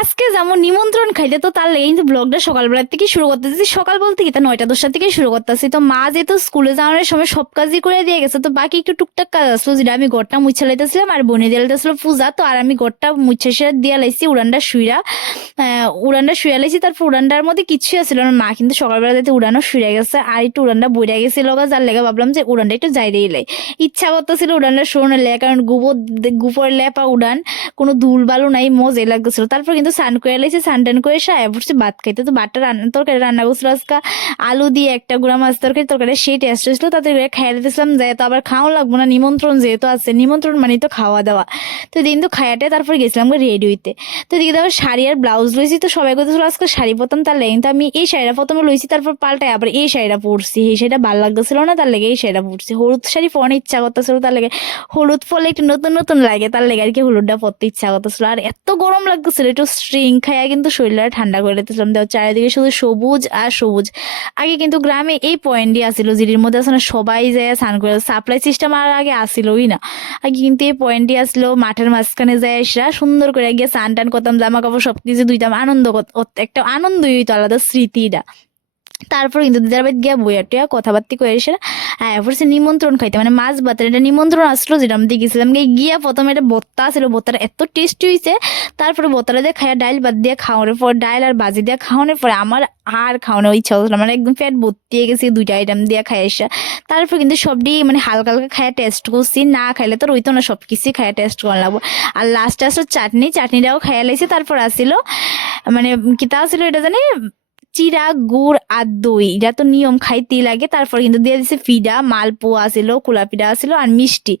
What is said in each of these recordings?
আজকে যেমন নিমন্ত্রণ খাইতে, তো তার লেগে কিন্তু ব্লগটা সকালবেলা থেকে শুরু করতেছি। সকাল বলতে কি তা 9টা 10টা থেকে শুরু করতেছি। তো মা যেহেতু স্কুলে যাওয়ার সময় সব কাজই করে দিয়ে গেছে, তো বাকি একটু টুকটাক কাজ আসলো, যেটা আমি ঘরটা মুছে লাইতেছিলাম আর বনে দিয়ে লাইতেছিল পূজা। তো আর আমি ঘরটা মুছে সেরে দিয়ে লাইছি উড়ানটা শুইরা। উড়ানটা শুয়ে লাইছি, তারপর উড়ানটার মধ্যে কিছুই আসছিল না। মা কিন্তু সকালবেলা যাতে উড়ানো শুয়ে গেছে আর একটু উড়ানটা বইরা গেছিল, যার লেগে ভাবলাম যে উড়ানটা একটু যাইরেই লাই। ইচ্ছা করতেছিল উড়ানটা শোনার লেগে, কারণ গোবর লেপা উড়ান, কোনো ধুল বালু নাই, মজাই লাগতেছিল। তারপর কিন্তু স্নান করে লাইছি, স্নান টান করে এসে আয়া পড়ছি ভাত খাইতে। তো ভাতটা তরকারি রান্না করছিল আজকে আলু দিয়ে একটা গুঁড়া মাছ তরকারি তরকারি, সেই টেস্ট হয়েছিল। তাতে করে খাইয়া দিতেছিলাম, যে তো আবার খাওয়া লাগবো না, নিমন্ত্রণ যেহেতু আছে, নিমন্ত্রণ মানে তো খাওয়া দাওয়া। তো দিন তো খায়াটে তারপর গেছিলাম রেডি হইতে। তো এদিকে তারপর শাড়ি আর ব্লাউজ লইছি। তো সবাই করতেছিল আজকে শাড়ি পরতাম, তার লেগে তো আমি এই শাড়িটা প্রথমে লইছি, তারপর পাল্টাই আবার এই শাড়িটা পরছি। এই শাড়িটা ভালো লাগতেছিল না, তার লেগে এই শাড়িটা পরছি। হলুদ শাড়ি পরানোর ইচ্ছা করতেছিল, তার লেগে হলুদ পরলে একটু নতুন নতুন লাগে, তার লেগে আর কি হলুদটা পরতে ইচ্ছা করতেছিল। আর এত গরম লাগতেছিল, একটু স্ট্রিং খাইয়া কিন্তু শরীরটা ঠান্ডা করে দিতেছিলাম। দেখ চারিদিকে শুধু সবুজ আর সবুজ। আগে কিন্তু গ্রামে এই পয়েন্টই আসিল, যেটির মধ্যে আসলে সবাই যায় স্নান করে, সাপ্লাই সিস্টেম আর আগে আসিলই না। আগে কিন্তু এই পয়েন্টই আসলো, মাঠের মাঝখানে যায় এসরা সুন্দর করে গিয়ে স্নান টান করতাম, জামা কাপড় সবকিছু ধুইতাম, একটা আনন্দই হইতো, আলাদা স্মৃতিটা। তারপর কিন্তু দিদার বাড়িতে গিয়া বইয়া টুয়া কথাবার্তি করে এসে হ্যাঁ পড়ছে নিমন্ত্রণ খাইতে, মানে মাছ ভাতের একটা নিমন্ত্রণ আসলো, যেটা আমি গেছিলাম। গিয়া প্রথমে একটা ভর্তা ছিল, ভর্তাটা এত টেস্টি হয়েছে। তারপরে ভর্তাটা দিয়ে খাইয়া ডাইল ভাত দিয়ে খাওয়ানোর পর, ডাইল আর ভাজি দিয়ে খাওয়ানোর পরে আমার আর খাওয়ানোর ইচ্ছা হচ্ছিল, মানে একদম পেট ভর্তি হয়ে গেছে দুইটা আইটেম দিয়ে খাই এসে। তারপর কিন্তু সবটি মানে হালকা হালকা খাইয়া টেস্ট করছি, না খাইলে তো রইতো না, সব কিছুই খাইয়া টেস্ট করা লাগবো। আর লাস্টে আসলো চাটনিটাও খাইয়া লাইছি। তারপর আসিল মানে কিতা আসিল এটা জানি, চিরা গুড় আর দই, এটা তো নিয়ম খাইতেই লাগে। তারপর কিন্তু দিয়ে দিছে ফিডা, মালপোয়া আছিল, কুলা পিঠা আছিল আর মিষ্টি।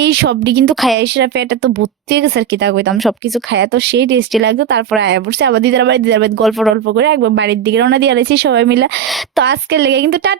এই সবটি কিন্তু খাইয়া এসে পেটে তো ভর্তি হয়ে গেছে আর কিতা কইতাম, সবকিছু খাইয়া তো সেই টেস্টি লাগতো। তারপর আয়া পড়ছে আবার দিদার বাড়ি গল্প টল্প করে একবার বাড়ির দিকে রওনা দিয়ে আলাইছি সবাই মিলে। তো আজকের লেগে কিন্তু টাটা।